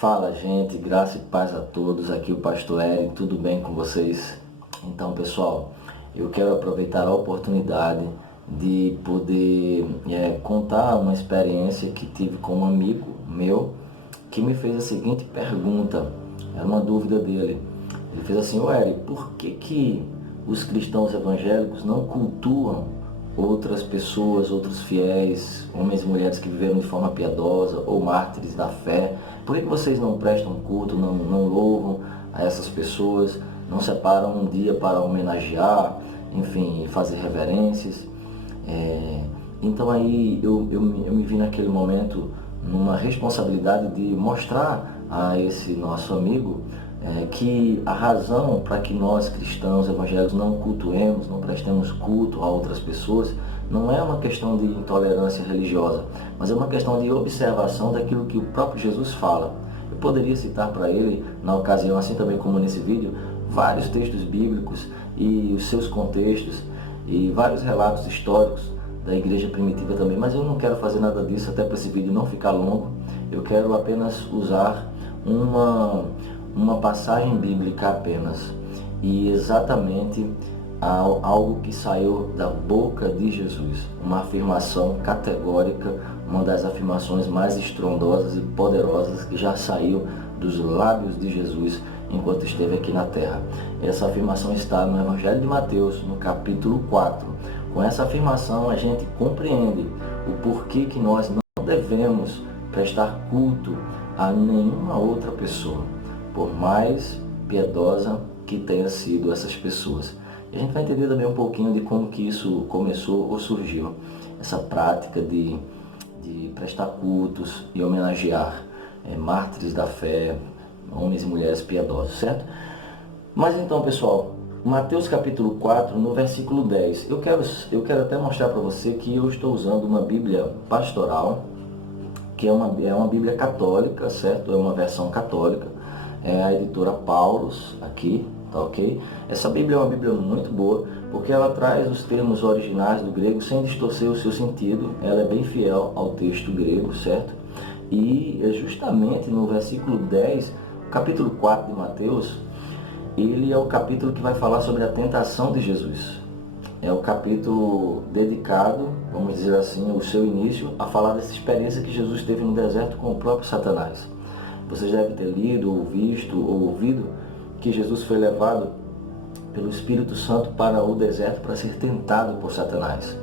Fala, gente, graça e paz a todos. Aqui o Pastor Eric, tudo bem com vocês? Então, pessoal, eu quero aproveitar a oportunidade de poder contar uma experiência que tive com um amigo meu que me fez a seguinte pergunta. Era uma dúvida dele. Ele fez assim: "Ô Eric, por que os cristãos evangélicos não cultuam outras pessoas, outros fiéis, homens e mulheres que viveram de forma piedosa ou mártires da fé? Por que vocês não prestam culto, não louvam a essas pessoas, não separam um dia para homenagear, enfim, fazer reverências?" Então aí eu me vi naquele momento numa responsabilidade de mostrar a esse nosso amigo que a razão para que nós cristãos evangélicos não cultuemos, não prestemos culto a outras pessoas, não é uma questão de intolerância religiosa, mas é uma questão de observação daquilo que o próprio Jesus fala. Eu poderia citar para ele, na ocasião, assim também como nesse vídeo, vários textos bíblicos e os seus contextos e vários relatos históricos da igreja primitiva também, mas eu não quero fazer nada disso, até para esse vídeo não ficar longo. Eu quero apenas usar uma passagem bíblica apenas, e exatamente algo que saiu da boca de Jesus, uma afirmação categórica, uma das afirmações mais estrondosas e poderosas que já saiu dos lábios de Jesus enquanto esteve aqui na terra. Essa afirmação está no Evangelho de Mateus, no capítulo 4. Com essa afirmação a gente compreende o porquê que nós não devemos prestar culto a nenhuma outra pessoa, por mais piedosa que tenha sido essas pessoas. E a gente vai entender também um pouquinho de como que isso começou ou surgiu, essa prática de prestar cultos e homenagear mártires da fé, homens e mulheres piedosos, certo? Mas então, pessoal, Mateus capítulo 4, no versículo 10, eu quero até mostrar para você que eu estou usando uma Bíblia pastoral, que é uma Bíblia católica, certo? É uma versão católica, é a editora Paulus aqui, tá ok? Essa Bíblia é uma Bíblia muito boa, porque ela traz os termos originais do grego sem distorcer o seu sentido, ela é bem fiel ao texto grego, certo? E justamente no versículo 10, capítulo 4 de Mateus, ele é o capítulo que vai falar sobre a tentação de Jesus. É o capítulo dedicado, vamos dizer assim, o seu início, a falar dessa experiência que Jesus teve no deserto com o próprio Satanás. Vocês devem ter lido, ou visto, ou ouvido que Jesus foi levado pelo Espírito Santo para o deserto para ser tentado por Satanás.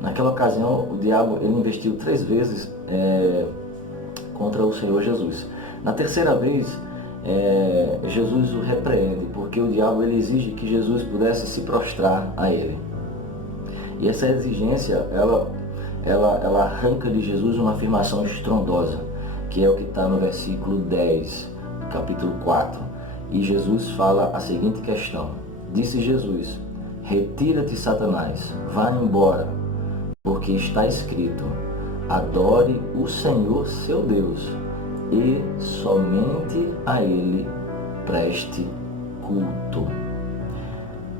Naquela ocasião, o diabo ele investiu 3 vezes contra o Senhor Jesus. Na terceira vez, Jesus o repreende, porque o diabo ele exige que Jesus pudesse se prostrar a ele. E essa exigência, ela arranca de Jesus uma afirmação estrondosa, que é o que está no versículo 10, do capítulo 4, e Jesus fala a seguinte questão: disse Jesus: "Retira-te, Satanás, vá embora, porque está escrito, adore o Senhor seu Deus, e somente a Ele preste culto."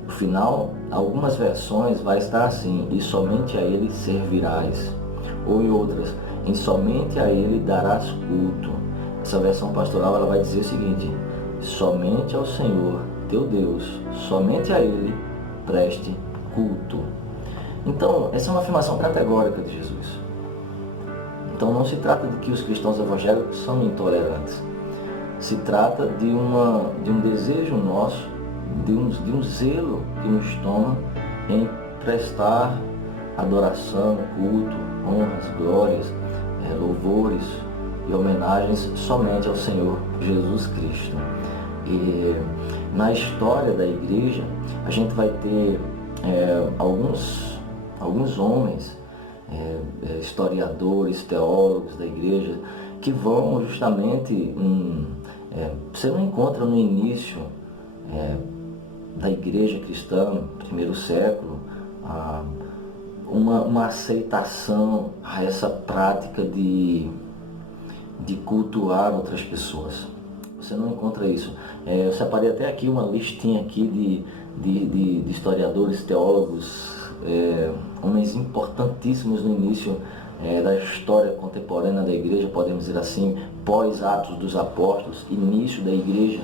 No final, algumas versões vai estar assim: "e somente a Ele servirás", ou em outras: "e somente a Ele darás culto." Essa versão pastoral ela vai dizer o seguinte: "somente ao Senhor teu Deus, somente a Ele preste culto." Então, essa é uma afirmação categórica de Jesus. Então não se trata de que os cristãos evangélicos são intolerantes. Se trata de um desejo nosso, de um zelo que nos toma em prestar adoração, culto, honras, glórias, louvores e homenagens somente ao Senhor Jesus Cristo. E na história da igreja, a gente vai ter alguns homens, historiadores, teólogos da igreja, que vão justamente, você não encontra no início da igreja cristã, no primeiro século, uma aceitação a essa prática de cultuar outras pessoas. Você não encontra isso. Eu separei até aqui uma listinha aqui de historiadores, teólogos, homens importantíssimos no início da história contemporânea da igreja, podemos dizer assim, pós-Atos dos Apóstolos, início da igreja,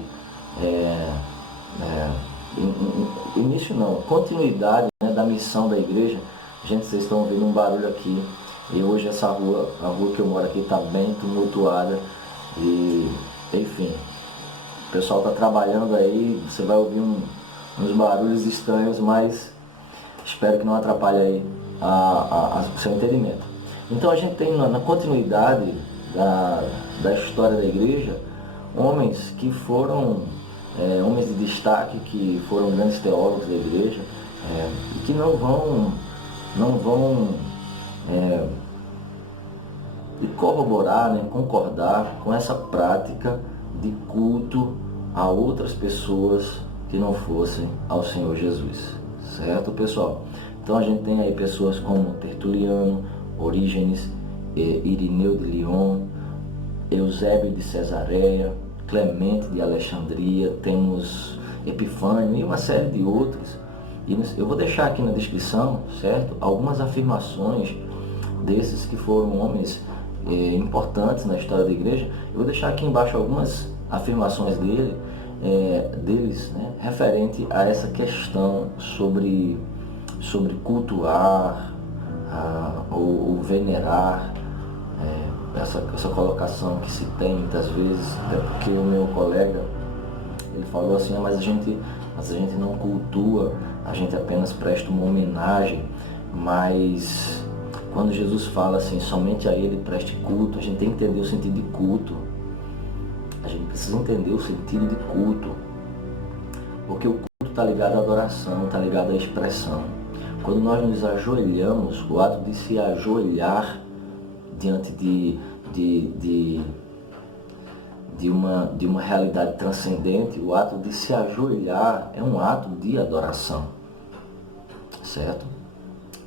início não, continuidade, né, da missão da igreja. Gente, vocês estão ouvindo um barulho aqui, e hoje essa rua, a rua que eu moro aqui, está bem tumultuada, e enfim, o pessoal está trabalhando aí, você vai ouvir uns barulhos estranhos, mas espero que não atrapalhe aí o seu entendimento. Então a gente tem na continuidade da história da igreja, homens que foram homens de destaque, que foram grandes teólogos da igreja, e que não vão corroborar, né, concordar com essa prática de culto a outras pessoas que não fossem ao Senhor Jesus. Certo, pessoal? Então a gente tem aí pessoas como Tertuliano, Orígenes, Irineu de Lyon, Eusébio de Cesareia, Clemente de Alexandria, temos Epifânio e uma série de outros. E eu vou deixar aqui na descrição, certo, algumas afirmações desses que foram homens importantes na história da igreja. Eu vou deixar aqui embaixo algumas afirmações deles, né, referente a essa questão sobre cultuar ou venerar, essa colocação que se tem muitas vezes, até porque o meu colega, ele falou assim, mas a gente não cultua, a gente apenas presta uma homenagem. Mas quando Jesus fala assim, somente a Ele preste culto, a gente tem que entender o sentido de culto. A gente precisa entender o sentido de culto, porque o culto está ligado à adoração, está ligado à expressão. Quando nós nos ajoelhamos, o ato de se ajoelhar diante de uma realidade transcendente, o ato de se ajoelhar é um ato de adoração, certo?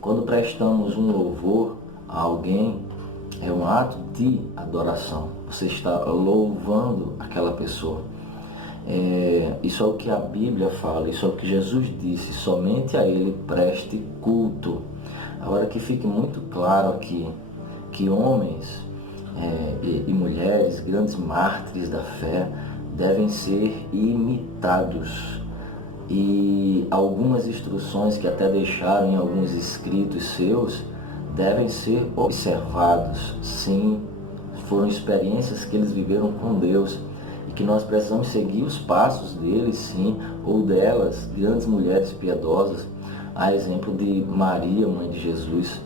Quando prestamos um louvor a alguém, é um ato de adoração. Você está louvando aquela pessoa. Isso é o que a Bíblia fala, isso é o que Jesus disse, somente a Ele preste culto. Agora que fique muito claro aqui, que homens e mulheres, grandes mártires da fé, devem ser imitados. E algumas instruções que até deixaram em alguns escritos seus devem ser observados. Sim, foram experiências que eles viveram com Deus e que nós precisamos seguir os passos deles, sim, ou delas, grandes mulheres piedosas, a exemplo de Maria, mãe de Jesus.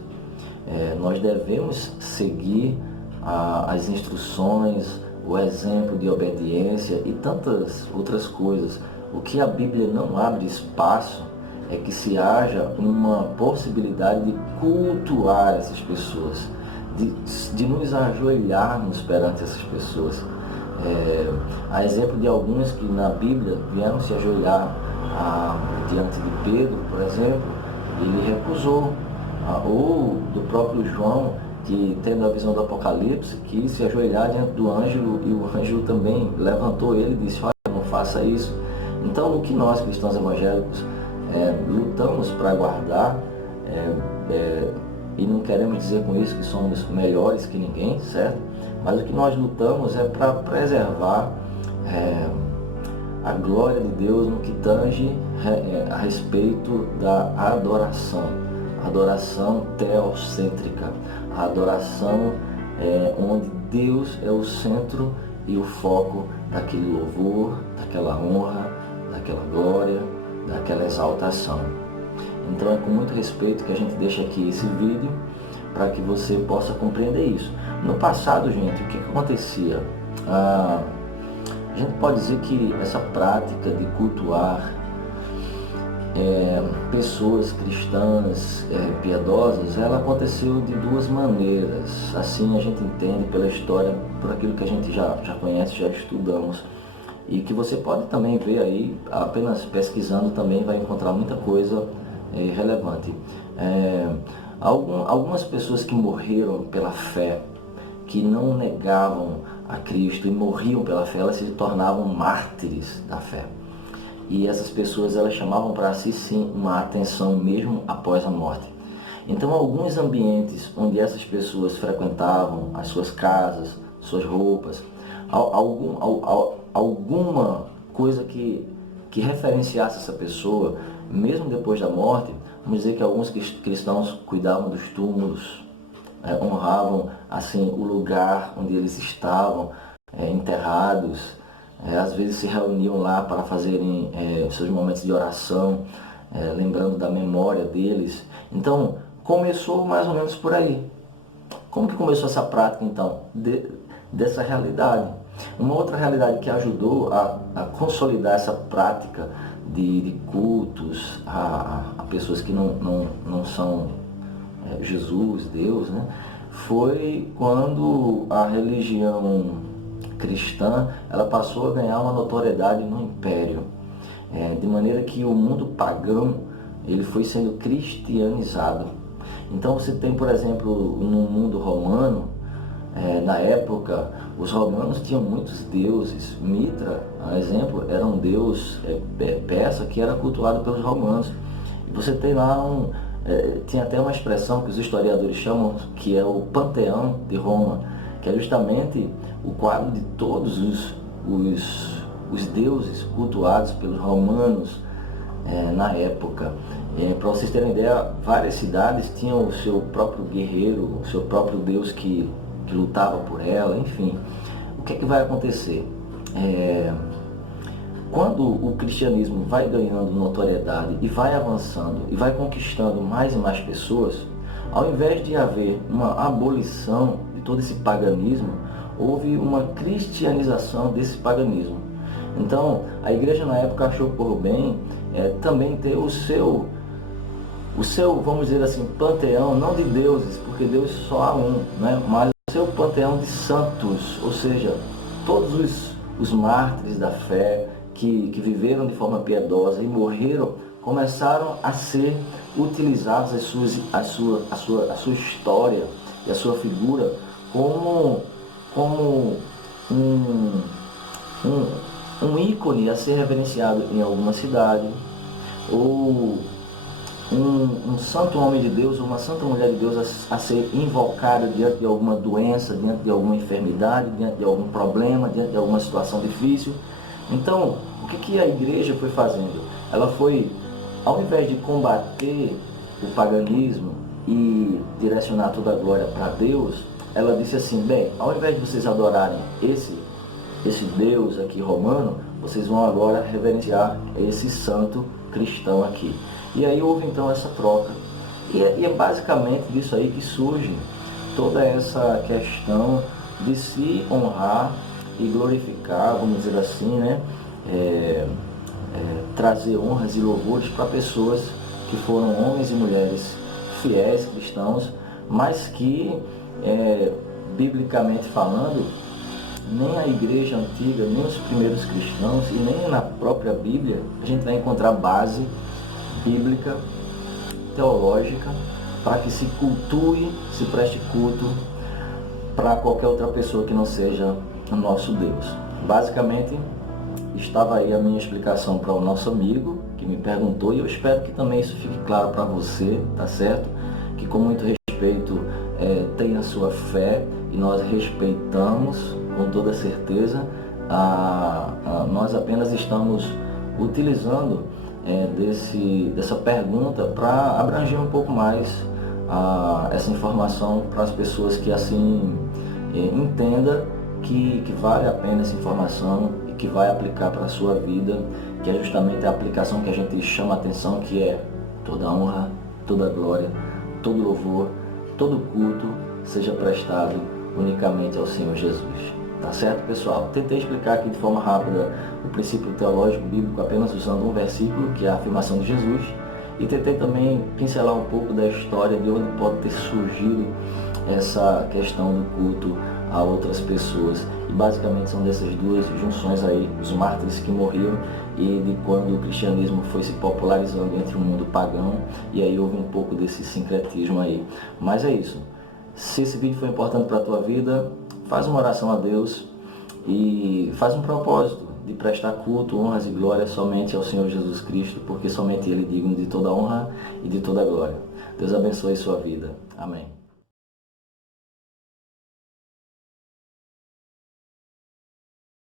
Nós devemos seguir as instruções, o exemplo de obediência e tantas outras coisas. O que a Bíblia não abre espaço é que se haja uma possibilidade de cultuar essas pessoas, de nos ajoelharmos perante essas pessoas. A exemplo de alguns que na Bíblia vieram se ajoelhar diante de Pedro, por exemplo, ele recusou. Ou do próprio João, que tendo a visão do Apocalipse, quis se ajoelhar diante do anjo, e o anjo também levantou ele e disse, olha, não faça isso. Então, o que nós, cristãos evangélicos, lutamos para guardar, e não queremos dizer com isso que somos melhores que ninguém, certo? Mas o que nós lutamos é para preservar a glória de Deus no que tange a respeito da adoração teocêntrica, a adoração onde Deus é o centro e o foco daquele louvor, daquela honra, daquela glória, daquela exaltação. Então é com muito respeito que a gente deixa aqui esse vídeo para que você possa compreender isso. No passado, gente, o que acontecia? A gente pode dizer que essa prática de cultuar pessoas cristãs piedosas, ela aconteceu de duas maneiras. Assim a gente entende pela história, por aquilo que a gente já conhece, já estudamos, e que você pode também ver aí, apenas pesquisando também vai encontrar muita coisa relevante. Algumas pessoas que morreram pela fé, que não negavam a Cristo e morriam pela fé, elas se tornavam mártires da fé. E essas pessoas, elas chamavam para si sim uma atenção mesmo após a morte. Então, alguns ambientes onde essas pessoas frequentavam, as suas casas, suas roupas, alguma coisa que referenciasse essa pessoa, mesmo depois da morte, vamos dizer que alguns cristãos cuidavam dos túmulos, honravam assim o lugar onde eles estavam enterrados, às vezes se reuniam lá para fazerem seus momentos de oração, lembrando da memória deles. Então, começou mais ou menos por aí. Como que começou essa prática, então, dessa realidade? Uma outra realidade que ajudou a consolidar essa prática de cultos a pessoas que não são Jesus, Deus, né? Foi quando a religião cristã ela passou a ganhar uma notoriedade no Império, de maneira que o mundo pagão ele foi sendo cristianizado. Então você tem, por exemplo, no mundo romano, na época, os romanos tinham muitos deuses. Mitra, a exemplo, era um deus persa que era cultuado pelos romanos. E você tem lá tinha até uma expressão que os historiadores chamam que é o Panteão de Roma, que é justamente o quadro de todos os deuses cultuados pelos romanos na época. Para vocês terem ideia, várias cidades tinham o seu próprio guerreiro, o seu próprio deus que lutava por ela, enfim. O que é que vai acontecer? Quando o cristianismo vai ganhando notoriedade e vai avançando e vai conquistando mais e mais pessoas, ao invés de haver uma abolição de todo esse paganismo, houve uma cristianização desse paganismo. Então, a igreja na época achou por bem também ter o seu, vamos dizer assim, panteão, não de deuses, porque Deus só há um, né? Mas o seu panteão de santos, ou seja, todos os mártires da fé que viveram de forma piedosa e morreram, começaram a ser utilizados a sua história e a sua figura como um ícone a ser reverenciado em alguma cidade, ou um santo homem de Deus ou uma santa mulher de Deus a ser invocada diante de alguma doença, diante de alguma enfermidade, diante de algum problema, diante de alguma situação difícil. Então, o que a igreja foi fazendo? Ela foi, ao invés de combater o paganismo e direcionar toda a glória para Deus, ela disse assim, bem, ao invés de vocês adorarem esse Deus aqui romano, vocês vão agora reverenciar esse santo cristão aqui. E aí houve então essa troca. E é basicamente disso aí que surge toda essa questão de se honrar e glorificar, vamos dizer assim, né? Trazer honras e louvores para pessoas que foram homens e mulheres fiéis, cristãos, mas que, biblicamente falando, nem a igreja antiga, nem os primeiros cristãos e nem na própria Bíblia a gente vai encontrar base bíblica, teológica, para que se cultue, se preste culto para qualquer outra pessoa que não seja o nosso Deus. Basicamente, estava aí a minha explicação para o nosso amigo que me perguntou, e eu espero que também isso fique claro para você, tá certo? Que com muito respeito tem a sua fé e nós respeitamos com toda certeza. Nós apenas estamos utilizando dessa pergunta para abranger um pouco mais essa informação para as pessoas que assim entendam que vale a pena essa informação e que vai aplicar para a sua vida, que é justamente a aplicação que a gente chama a atenção, que é toda honra, toda glória, todo louvor, todo culto seja prestado unicamente ao Senhor Jesus. Tá certo, pessoal? Tentei explicar aqui de forma rápida o princípio teológico bíblico apenas usando um versículo, que é a afirmação de Jesus, e tentei também pincelar um pouco da história de onde pode ter surgido essa questão do culto a outras pessoas. E basicamente são dessas duas junções aí, os mártires que morreram e de quando o cristianismo foi se popularizando entre o mundo pagão, e aí houve um pouco desse sincretismo aí. Mas é isso. Se esse vídeo foi importante para a tua vida, faz uma oração a Deus e faz um propósito de prestar culto, honras e glória somente ao Senhor Jesus Cristo, porque somente Ele é digno de toda honra e de toda glória. Deus abençoe sua vida. Amém.